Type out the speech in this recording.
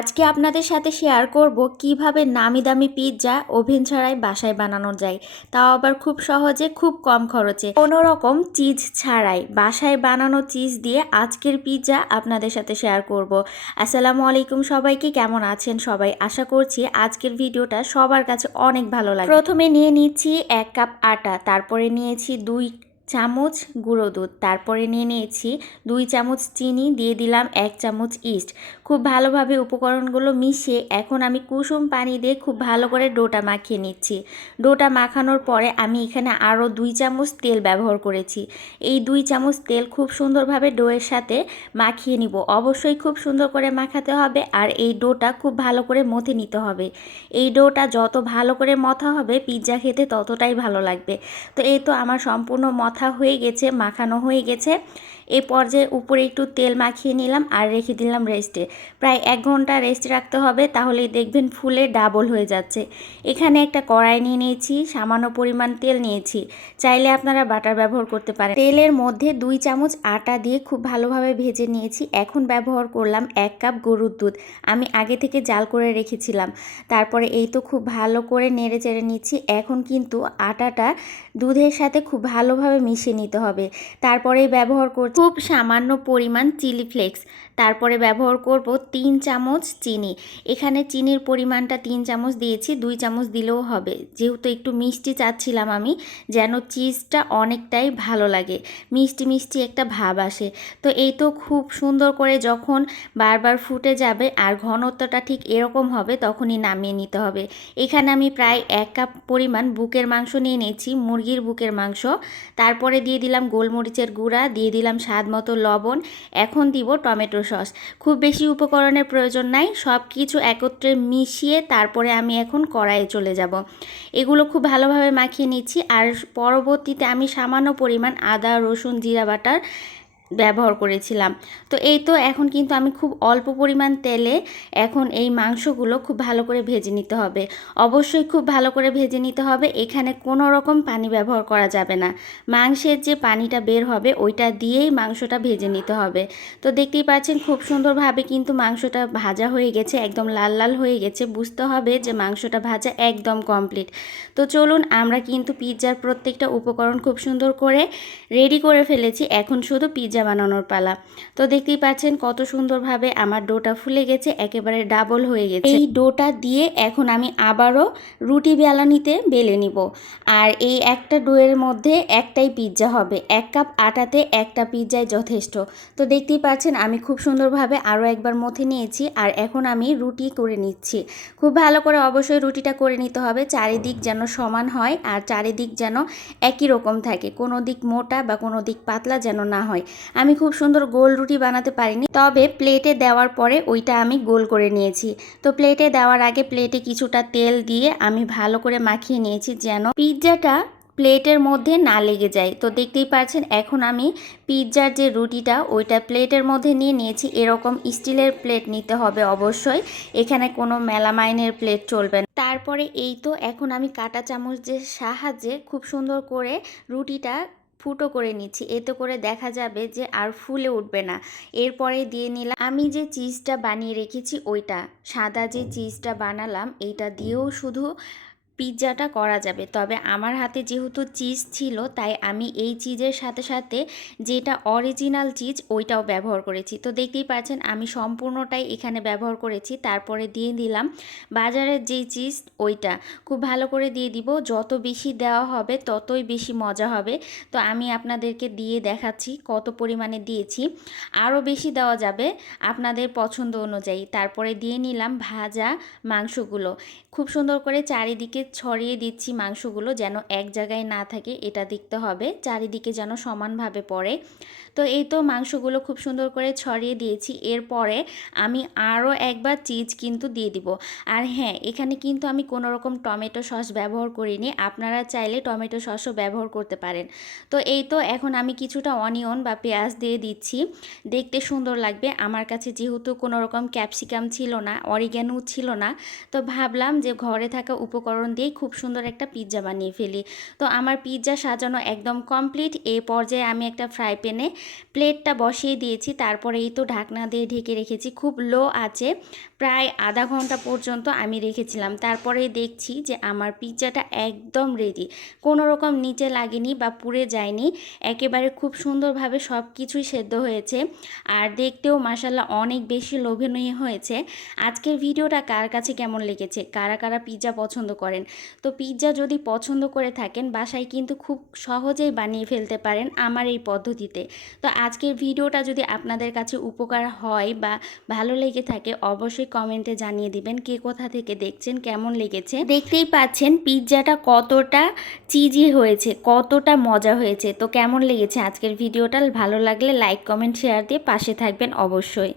আজকে আপনাদের সাথে শেয়ার করব কিভাবে নামি দামি পিৎজা ওভেন ছাড়াই বাসায় বানানো যায়, তাও আবার খুব সহজে, খুব কম খরচে, কোনো রকম চিজ ছাড়াই বাসায় বানানো চিজ দিয়ে আজকের পিৎজা আপনাদের সাথে শেয়ার করব। আসসালামু আলাইকুম সবাইকে, কেমন আছেন সবাই? আশা করছি আজকের ভিডিওটা সবার কাছে অনেক ভালো লাগে। প্রথমে নিয়ে নিচ্ছি 1 কাপ আটা, তারপরে নিয়েছি 2 চামচ গুঁড়ো দুধ, তারপরে নিয়ে নিয়েছি 2 চামচ চিনি, দিয়ে দিলাম 1 চামচ ইস্ট। খুব ভালোভাবে উপকরণগুলো মিশিয়ে এখন আমি কুসুম পানি দিয়ে খুব ভালো করে ডোটা মাখিয়ে নিচ্ছি। ডোটা মাখানোর পরে আমি এখানে আরও 2 চামচ তেল ব্যবহার করেছি। এই 2 চামচ তেল খুব সুন্দরভাবে ডোয়ের সাথে মাখিয়ে নিব। অবশ্যই খুব সুন্দর করে মাখাতে হবে আর এই ডোটা খুব ভালো করে মথে নিতে হবে। এই ডোটা যত ভালো করে মথা হবে পিৎজা খেতে ততটাই ভালো লাগবে। তো এই তো আমার সম্পূর্ণ মথা হয়ে গেছে, মাখানো হয়ে গেছে। এই পর্যায়ে উপরে একটু তেল মাখিয়ে নিলাম আর রেখে দিলাম রেস্টে। প্রায় 1 ঘন্টা রেস্টে রাখতে হবে, তাহলেই দেখবেন ফুলে ডাবল হয়ে যাচ্ছে। এখানে একটা কড়াই নিয়ে নিয়েছি, সামান্য পরিমাণ তেল নিয়েছি, চাইলে আপনারা বাটার ব্যবহার করতে পারেন। তেলের মধ্যে 2 চামচ আটা দিয়ে খুব ভালোভাবে ভেজে নিয়েছি। এখন ব্যবহার করলাম 1 কাপ গরুর দুধ, আমি আগে থেকে জাল করে রেখেছিলাম। তারপরে এই তো খুব ভালো করে নেড়ে চেড়ে নিচ্ছি। এখন কিন্তু আটাটা দুধের সাথে খুব ভালোভাবে মিশিয়ে নিতে হবে। তারপরে ব্যবহার করছি খুব সামান্য পরিমাণ চিলি ফ্লেক্স, তারপরে ব্যবহার করব 3 চামচ চিনি। এখানে চিনির পরিমাণটা 3 চামচ দিয়েছি, 2 চামচ দিলেও হবে, যেহেতু একটু মিষ্টি চাচ্ছিলাম আমি, যেন চিজটা অনেকটাই ভালো লাগে, মিষ্টি মিষ্টি একটা ভাব আসে। তো এই তো খুব সুন্দর করে যখন বারবার ফুটে যাবে আর ঘনত্বটা ঠিক এরকম হবে তখনই নামিয়ে নিতে হবে। এখানে আমি প্রায় 1 কাপ পরিমাণ বুকের মাংস নিয়ে নিয়েছি, মুরগির বুকের মাংস। তারপরে দিয়ে দিলাম গোলমরিচের গুঁড়া, দিয়ে দিলাম স্বাদ মতো লবণ। এখন দিব টমেটো সস। খুব বেশি উপকরণের প্রয়োজন নাই, সব কিছু একত্রে মিশিয়ে তারপরে আমি এখন কড়াইয়ে চলে যাব। এগুলো খুব ভালোভাবে মাখিয়ে নিচ্ছি আর পরবর্তীতে আমি সামান্য পরিমাণ আদা রসুন জিরা বাটার ব্যবহার করেছিলাম। তো এই তো এখন কিন্তু আমি খুব অল্প পরিমাণ তেলে এখন এই মাংসগুলো খুব ভালো করে ভেজে নিতে হবে। অবশ্যই খুব ভালো করে ভেজে নিতে হবে, এখানে কোনো রকম পানি ব্যবহার করা যাবে না। মাংসের যে পানিটা বের হবে ওইটা দিয়েই মাংসটা ভেজে নিতে হবে। তো দেখতেই পাচ্ছেন খুব সুন্দরভাবে কিন্তু মাংসটা ভাজা হয়ে গেছে, একদম লাল লাল হয়ে গেছে, বুঝতে হবে যে মাংসটা ভাজা একদম কমপ্লিট। তো চলুন, আমরা কিন্তু পিৎজার প্রত্যেকটা উপকরণ খুব সুন্দর করে রেডি করে ফেলেছি, এখন শুধু পিৎজা বানানোর পালা। তো দেখতেই পাচ্ছেন কত সুন্দরভাবে আমার ডোটা ফুলে গেছে, একেবারে ডাবল হয়ে গেছে। এই ডোটা দিয়ে এখন আমি আবারও রুটি বেলানিতে বেলে নিব। আর এই একটা ডোয়ের মধ্যে একটাই পিৎজা হবে, 1 কাপ আটাতে একটা পিৎজাই যথেষ্ট। তো দেখতেই পাচ্ছেন আমি খুব সুন্দরভাবে আরও একবার মথে নিয়েছি আর এখন আমি রুটি করে নিচ্ছি। খুব ভালো করে অবশ্যই রুটিটা করে নিতে হবে, চারিদিক যেন সমান হয় আর চারিদিক যেন একই রকম থাকে, কোনো দিক মোটা বা কোনো দিক পাতলা যেন না হয়। আমি খুব সুন্দর গোল রুটি বানাতে পারিনি, তবে প্লেটে দেওয়ার পরে ওইটা আমি গোল করে নিয়েছি। তো প্লেটে দেওয়ার আগে প্লেটে কিছুটা তেল দিয়ে আমি ভালো করে মাখিয়ে নিয়েছি যেন পিৎজাটা প্লেটের মধ্যে না লেগে যায়। তো দেখতেই পাচ্ছেন এখন আমি পিৎজার যে রুটিটা ওইটা প্লেটের মধ্যে নিয়ে নিয়েছি। এরকম স্টিলের প্লেট নিতে হবে অবশ্যই, এখানে কোনো মেলামাইনের প্লেট চলবে না। তারপরে এই তো এখন আমি কাঁটা চামচের সাহায্যে খুব সুন্দর করে রুটিটা ফুটো করে নিচ্ছি, এতে করে দেখা যাবে যে আর ফুলে উঠবে না। এরপরে দিয়ে নিলাম আমি যে চিজটা বানিয়ে রেখেছি ওইটা, সাদা যে চিজটা বানালাম এইটা দিয়েও শুধু পিৎজাটা করা যাবে, তবে আমার হাতে যেহেতু চিজ ছিল তাই আমি এই চিজের সাথে সাথে যেটা অরিজিনাল চিজ ওইটাও ব্যবহার করেছি। তো দেখতেই পাচ্ছেন আমি সম্পূর্ণটাই এখানে ব্যবহার করেছি। তারপরে দিয়ে দিলাম বাজারের যেই চিজ ওইটা, খুব ভালো করে দিয়ে দিব, যত বেশি দেওয়া হবে ততই বেশি মজা হবে। তো আমি আপনাদেরকে দিয়ে দেখাচ্ছি কত পরিমাণে দিয়েছি, আরও বেশি দেওয়া যাবে আপনাদের পছন্দ অনুযায়ী। তারপরে দিয়ে নিলাম ভাজা মাংসগুলো, খুব সুন্দর করে চারিদিকে ছড়িয়ে দিচ্ছি মাংসগুলো, যেন এক জায়গায় না থাকে, এটা দেখতে হবে চারিদিকে যেন সমানভাবে পড়ে। তো এই তো মাংসগুলো খুব সুন্দর করে ছড়িয়ে দিয়েছি। এরপরে আমি আরও একবার চিজ কিন্তু দিয়ে দিব। আর হ্যাঁ, এখানে কিন্তু আমি কোনো রকম টমেটো সস ব্যবহার করিনি, আপনারা চাইলে টমেটো সসও ব্যবহার করতে পারেন। তো এই তো এখন আমি কিছুটা অনিয়ন বা পেঁয়াজ দিয়ে দিচ্ছি, দেখতে সুন্দর লাগবে। আমার কাছে যেহেতু কোনো রকম ক্যাপসিকাম ছিল না, অরিগ্যানো ছিল না, তো ভাবলাম যে ঘরে থাকা উপকরণ দিয়েই খুব সুন্দর একটা পিৎজা বানিয়ে ফেলি। তো আমার পিৎজা সাজানো একদম কমপ্লিট। এই পর্যায়ে আমি একটা ফ্রাই প্যানে প্লেটটা বসিয়ে দিয়েছি, তারপরে এই তো ঢাকনা দিয়ে ঢেকে রেখেছি খুব লো আঁচে প্রায় আধা ঘন্টা পর্যন্ত আমি রেখেছিলাম। তারপরে দেখছি যে আমার পিৎজাটা একদম রেডি, কোনো রকম নিচে লাগেনি বা পুড়ে যায়নি, একেবারে খুব সুন্দরভাবে সব কিছুই সেদ্ধ হয়েছে আর দেখতেও মাশাআল্লাহ অনেক বেশি লোভনীয় হয়েছে। আজকের ভিডিওটা কার কাছে কেমন লেগেছে, কারা কারা পিৎজা পছন্দ করেন? তো পিৎজা যদি পছন্দ করে থাকেন বাসায় কিন্তু খুব সহজেই বানিয়ে ফেলতে পারেন আমার এই পদ্ধতিতে। তো আজকের ভিডিওটা যদি আপনাদের কাছে উপকার হয় বা ভালো লেগে থাকে অবশ্যই কমেন্টে জানিয়ে দিবেন কে কোথা থেকে দেখছেন, কেমন লেগেছে। দেখতেই পাচ্ছেন পিৎজাটা কতটা চিজি হয়েছে, কতটা মজা হয়েছে। তো কেমন লেগেছে আজকের ভিডিওটা? ভালো লাগলে লাইক কমেন্ট শেয়ার দিয়ে পাশে থাকবেন অবশ্যই।